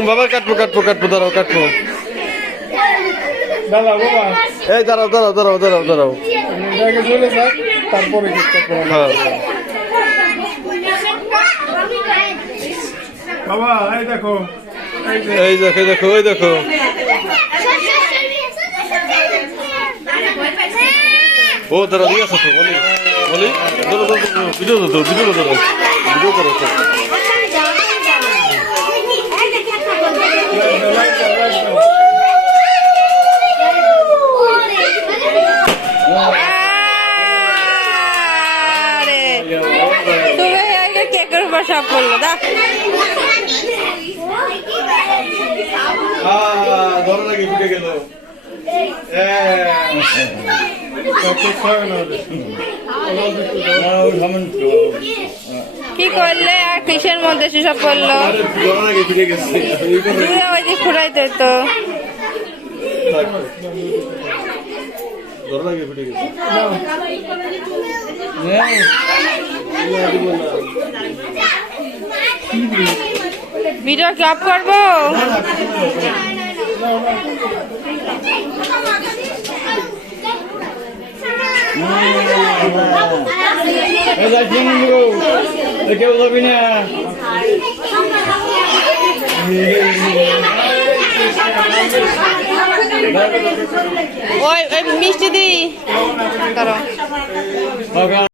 বাবা কাটবো কাটবো কাটবো দাঁড়াও কাটবো এই দাঁড়াও দাঁড়াও দাঁড়াও দাঁড়াও দাঁড়াও তারপরে হ্যাঁ বাবা এই দেখো এই দেখো দেখো ওই দেখো ও দাঁড়াও দিয়ে আসো তো বলি বলি ধরো ধরো ভিডিও ধরো ভিডিও ধরো ভিডিও করো তো কেকের উপর সব পড়লো দা ধরো নাকি ফুটে গেল কি করলে আর কিসের মধ্যে সেসব পড়লো ধরো নাকি ফুটে গেছে দূরে ওই দিক ফুটাইতে তো ধরো নাকি ফুটে গেছে ভিডিও ক্লাব করবো কেউ যাবি না ওই মিষ্টি দি